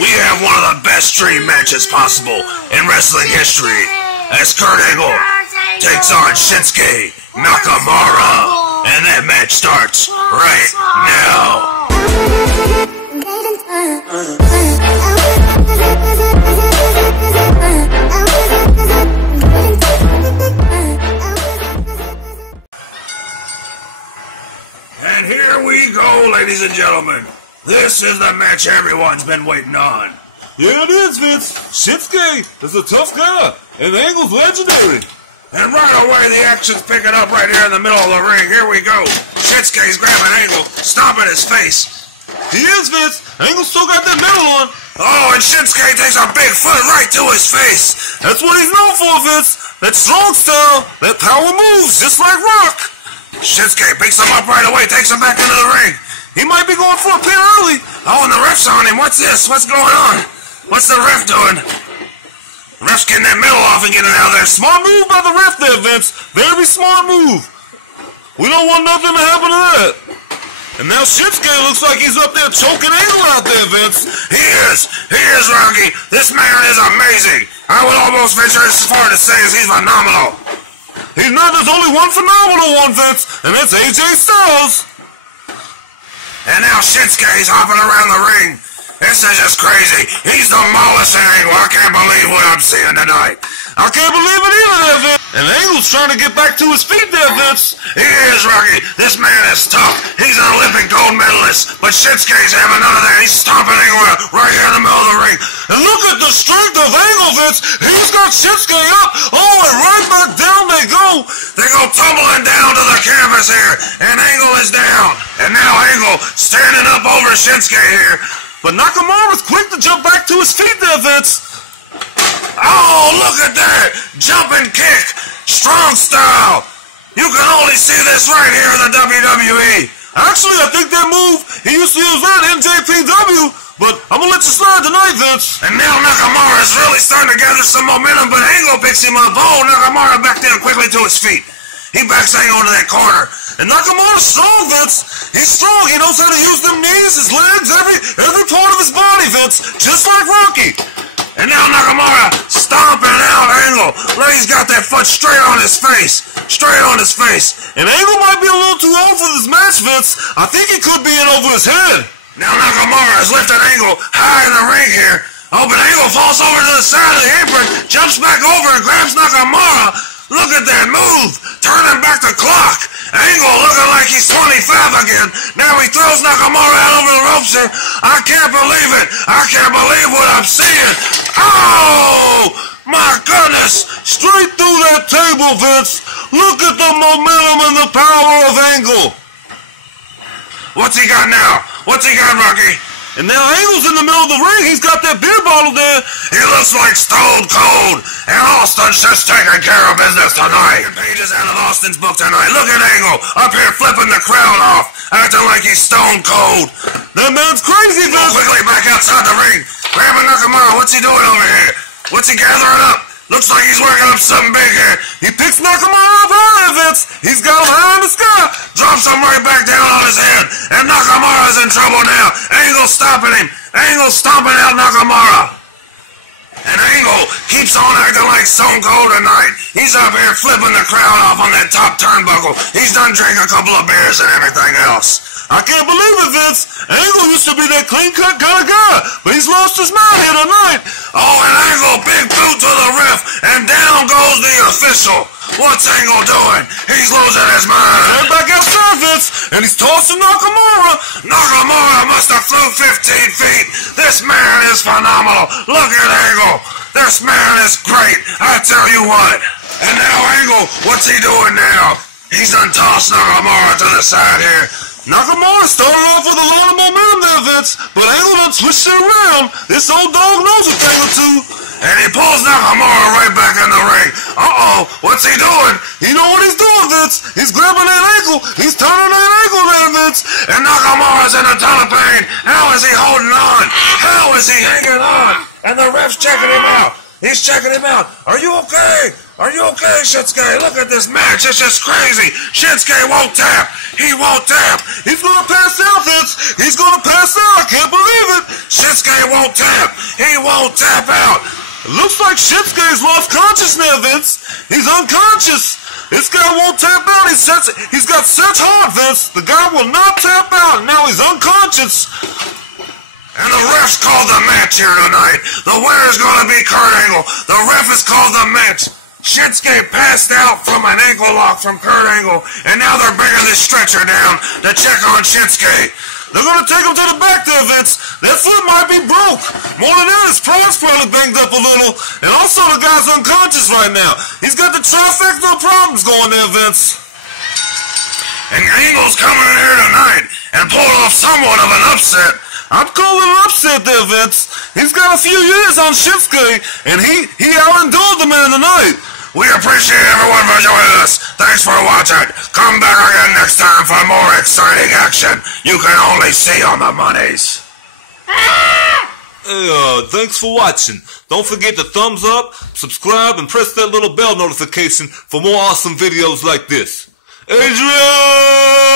we have one of the best dream matches possible in wrestling history as Kurt Angle takes on Shinsuke Nakamura. And that match starts right now. And here we go, ladies and gentlemen. This is the match everyone's been waiting on. Yeah, it is, Vince. Shinsuke is a tough guy, and Angle's legendary. And right away, the action's picking up right here in the middle of the ring. Here we go. Shinsuke's grabbing Angle, stomping his face. He is, Vince. Angle still got that medal on. Oh, and Shinsuke takes a big foot right to his face. That's what he's known for, Vince. That strong style, that power moves, just like Rock. Shinsuke picks him up right away, takes him back into the ring. He might be going for a pin early. Oh, and the ref's on him. What's this? What's going on? What's the ref doing? The ref's getting that middle off and getting out of there. Smart move by the ref there, Vince. Very smart move. We don't want nothing to happen to that. And now Shinsuke looks like he's up there choking Angle out there, Vince. He is, Rocky. This man is amazing. I would almost venture as far to say as he's phenomenal. He's not, there's only one phenomenal one, Vince, and that's AJ Styles. And now Shinsuke's hopping around the ring. This is just crazy. He's demolishing Angle. I can't believe what I'm seeing tonight. I can't believe it either there, Vince. And Angle's trying to get back to his feet there, Vince. He is, Rocky. This man is tough. He's an Olympic gold medalist. But Shinsuke's having none of that. He's stomping Angle right here in the middle of the ring. And look at the strength of Angle, Vince. He's got Shinsuke up. Oh, and right back down they go. They go tumbling down to the canvas here. And Angle is down. And now Angle standing up over Shinsuke here. But Nakamura's quick to jump back to his feet there, Vince. Oh, look at that! Jumping kick! Strong style! You can only see this right here in the WWE! Actually, I think that move, he used to use that in JPW, but I'm gonna let you slide tonight, Vince. And now Nakamura is really starting to gather some momentum, but Angle picks him up. Oh, Nakamura back down quickly to his feet. He backs Angle into that corner. And Nakamura's strong, Vince. He's strong. He knows how to use them knees, his legs, every part of his body, Vince. Just like Rocky. And now Nakamura stomping out Angle. Look, he's got that foot straight on his face. Straight on his face. And Angle might be a little too old for this match, Vince. I think he could be in over his head. Now Nakamura has lifted Angle high in the ring here. Oh, but Angle falls over to the side of the apron, jumps back over and grabs Nakamura. Look at that move! Turning back the clock! Angle looking like he's 25 again. Now he throws Nakamura out over the ropes here. I can't believe it! I can't believe what I'm seeing! Oh! My goodness! Straight through that table, Vince! Look at the momentum and the power of Angle! What's he got now? What's he got, Rocky? And now Angle's in the middle of the ring. He's got that beer bottle there. He looks like Stone Cold. And Austin's just taking care of business tonight. Pages out of Austin's book tonight. Look at Angle up here flipping the crowd off, acting like he's Stone Cold. That man's crazy, Vince. Quickly back outside the ring. Grabbing Nakamura. What's he doing over here? What's he gathering up? Looks like he's working up something big here. He picks Nakamura up high, Vince. He's got him high in the sky. Drops him right back down on his head. And Nakamura's in trouble now. Angle stopping him. Angle stomping out Nakamura. And Angle keeps on acting like Stone Cold tonight. He's up here flipping the crowd off on that top turnbuckle. He's done drank a couple of beers and everything else. I can't believe it, Vince. Angle used to be that clean-cut kind of guy, but he's lost his mind here tonight. Oh, and Angle, big boot to the ref, and down goes the official. What's Angle doing? He's losing his mind. And back outside, Vince, and he's tossing Nakamura. Nakamura must have flew 15 feet. This man is phenomenal. Look at Angle. This man is great. I tell you what. And now Angle, what's he doing now? He's done tossed Nakamura to the side here. Nakamura started off with a lot of momentum there, Vince, but Angle done switched it around. This old dog knows a thing or two. And he pulls Nakamura right back in the ring. Uh-oh, what's he doing? You know what he's doing, Vince? He's grabbing that ankle. He's turning that ankle there, Vince. And Nakamura's in a ton of pain. How is he holding on? How is he hanging on? And the ref's checking him out. He's checking him out. Are you okay? Are you okay, Shinsuke? Look at this match. It's just crazy. Shinsuke won't tap. He won't tap. He's going to pass out, Vince. He's going to pass out. I can't believe it. Shinsuke won't tap. He won't tap out. It looks like Shinsuke's lost consciousness, Vince. He's unconscious. This guy won't tap out. He's got such heart, Vince. The guy will not tap out. Now he's unconscious. And the ref's called the match here tonight. The winner's gonna be Kurt Angle. The ref has called the match. Shinsuke passed out from an ankle lock from Kurt Angle, and now they're bringing this stretcher down to check on Shinsuke. They're gonna take him to the back there, Vince. That foot might be broke. More than that, his pron's probably banged up a little. And also, the guy's unconscious right now. He's got the trifecta of problems going there, Vince. And Angle's coming in here tonight and pulled off somewhat of an upset. I'm calling an upset there, Vince. He's got a few years on Shinsuke, and he out-endured the man tonight. We appreciate everyone for joining us. Thanks for watching. Come back again next time for more exciting action you can only see on the Monies. Hey, thanks for watching. Don't forget to thumbs up, subscribe, and press that little bell notification for more awesome videos like this. Adrian!